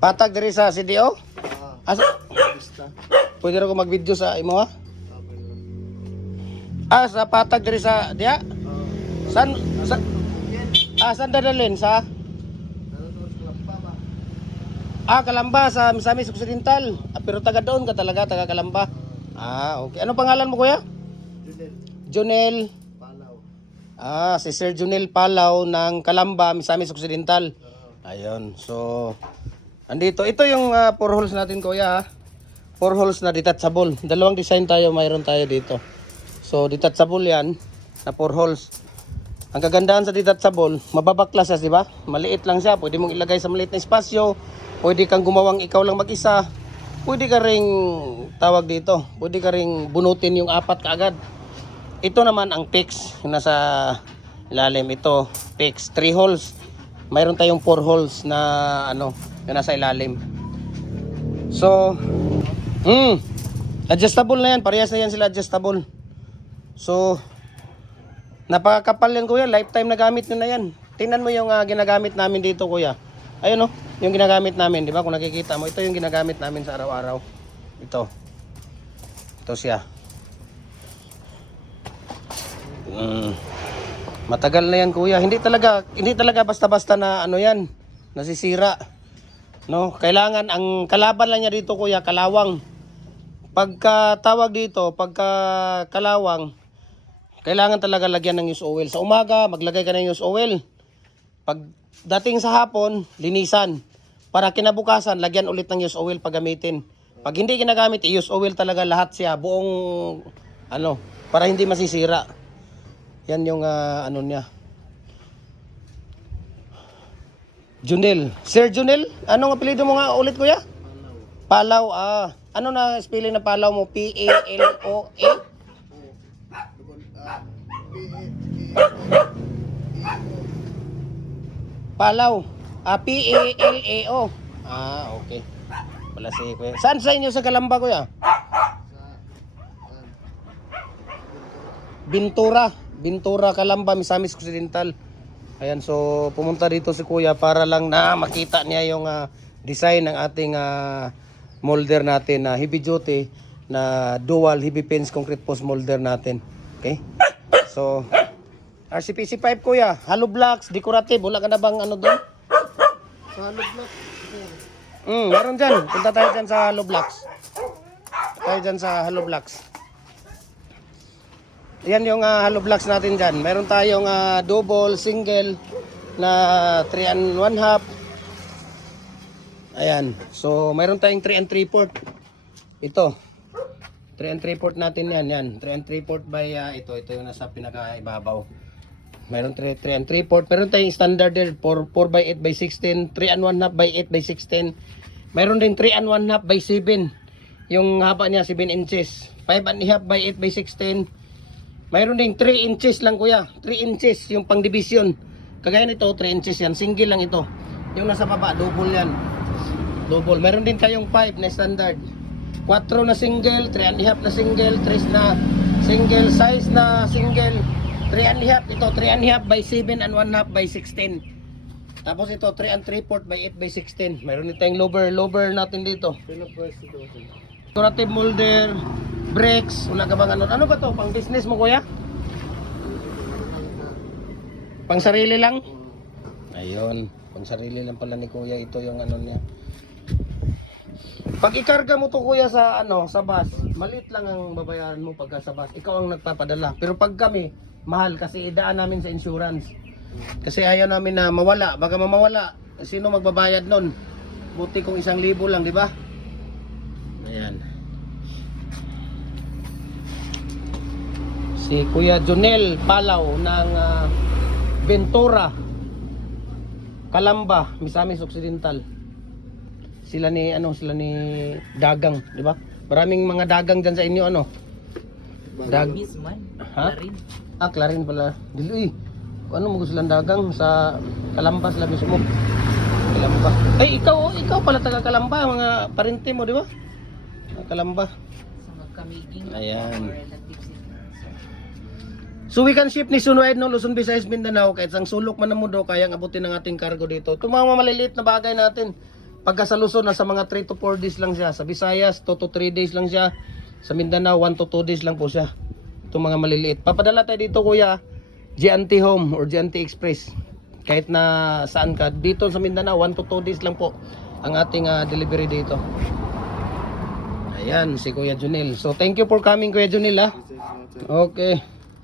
Patag diri sa CDO? Asa? Basta. Pwede ra ko mag-video sa imo ha? Sa patag diri sa diya? San saan dadalhin sa? Kalamba sa Misamis Occidental. Pero taga doon ka talaga, taga Kalamba. Okay. Ano pangalan mo kuya? Junel. Palaw. Si Sir Junel Palaw ng Kalamba, Misamis Occidental. Ayun. So, andito. Ito yung 4 holes natin kuya ha. 4 holes na detachable. Dalawang design tayo, mayroon tayo dito. So, detachable yan na 4 holes. Ang kagandahan sa detachable, mababaklas siya, di ba? Maliit lang siya. Pwede mong ilagay sa maliit na espasyo. Pwede kang gumawang ikaw lang mag-isa. Pwede ka ring tawag dito. Pwede ka ring bunutin yung 4 kaagad. Ito naman ang fix. Yung nasa ilalim. Ito, fix. 3 holes. Mayroon tayong 4 holes na ano, yung nasa ilalim. So, adjustable na yan. Parehas na yan sila adjustable. So, napakakapal yan kuya. Lifetime na gamit nyo na yan. Tingnan mo yung ginagamit namin dito kuya. Ayun o, yung ginagamit namin, di ba? Kung nakikita mo, ito yung ginagamit namin sa araw-araw. Ito. Ito siya. Matagal na yan kuya. Hindi talaga basta-basta na ano yan, nasisira. No, kailangan ang kalaban lang niya dito kuya, kalawang. Pagka tawag dito, pagka kalawang, kailangan talaga lagyan ng use oil. Sa umaga, maglagay ka ng use oil. Pag dating sa hapon, linisan. Para kinabukasan, lagyan ulit ng use oil pag gamitin. Pag hindi ginagamit, i-use oil talaga lahat siya. Buong, para hindi masisira. Yan yung ano niya. Junel. Sir Junel, anong apelido mo nga ulit kuya? Palaw. Ano na spelling na Palaw mo? P-A-L-O-A? Palaw. P-A-L-A-O. Okay. Wala si kuya. Saan sa inyo sa Kalamba kuya? Bintura, Kalamba, Misamis Occidental. Ayan, so pumunta dito si kuya para lang na makita niya yung design ng ating molder natin na heavy duty na dual heavy pins concrete post molder natin. Okay? So, RCPC5 kuya, hollow blocks, decorative, wala ka na bang ano doon? Sa hollow block. Meron dyan. Punta tayo dyan sa hollow blocks. Tayo dyan sa hollow blocks. Yan yung hollow blocks natin dyan. Meron tayong double, single na 3 and 1 half. Ayan. So, meron tayong 3 and 3/4. Ito. 3 and 3/4 natin yan. Yan. 3 and 3/4 by ito. Ito yung nasa pinaka-ibabaw. Meron 3 and 3/4. Meron tayong standard there. 4 by 8 by 16. 3 and 1 half by 8 by 16. Meron din 3 and 1 half by 7. Yung haba niya 7 inches. 5 and a half by 8 by 16. Mayroon ding 3 inches lang kuya. 3 inches yung pang division. Kagaya nito 3 inches yan. Single lang ito. Yung nasa baba double yan. Double. Meron din tayong 5 na standard. 4 na single, 3 and a half na single, 3 na single, size na single, 3 and a half. Ito 3 and a half by 7 and 1 half by 16. Tapos ito 3 and 3/4 by 8 by 16. Meron din tayong lower natin dito. Decorative molder, brakes, wala ka bang ano? Ano ba to? Pang business mo kuya? Pang sarili lang? Ayun, pang sarili lang pala ni kuya. Ito yung ano niya. Pag ikarga mo to kuya sa sa bus, maliit lang ang babayaran mo pagka sa bus. Ikaw ang nagpapadala. Pero pag kami, mahal kasi idaan namin sa insurance. Kasi ayaw namin na mawala. Baka mamawala. Sino magbabayad nun? Buti kung 1,000 lang, di ba? Ayan. Si Kuya Junel Palaw ng Bintura, Kalamba, Misamis Occidental. Sila ni Dagang, di ba? Maraming mga dagang diyan sa inyo Clarin. Clarin pala. Dili. Ano mo gusto lang dagang sa Kalamba sila mismo. Kalamba. Ikaw pala taga Kalamba, mga parente mo, di ba? Kalamba. Sa magkamiging. Ayan. So we can ship ni Sunued no Luzon, Visayas, Mindanao kahit sang sulok man mo do kayang abutin ng ating cargo dito. Ito mga maliliit na bagay natin. Pagka sa Luzon, nasa mga 3 to 4 days lang siya. Sa Visayas, 2 to 3 days lang siya. Sa Mindanao, 1 to 2 days lang po siya. Itong mga maliliit. Papadala tayo dito kuya, GNT Home or GNT Express. Kahit na saan ka. Dito sa Mindanao, 1 to 2 days lang po ang ating delivery dito. Ayan, si Kuya Junil. So, thank you for coming, Kuya Junil, ha? Okay.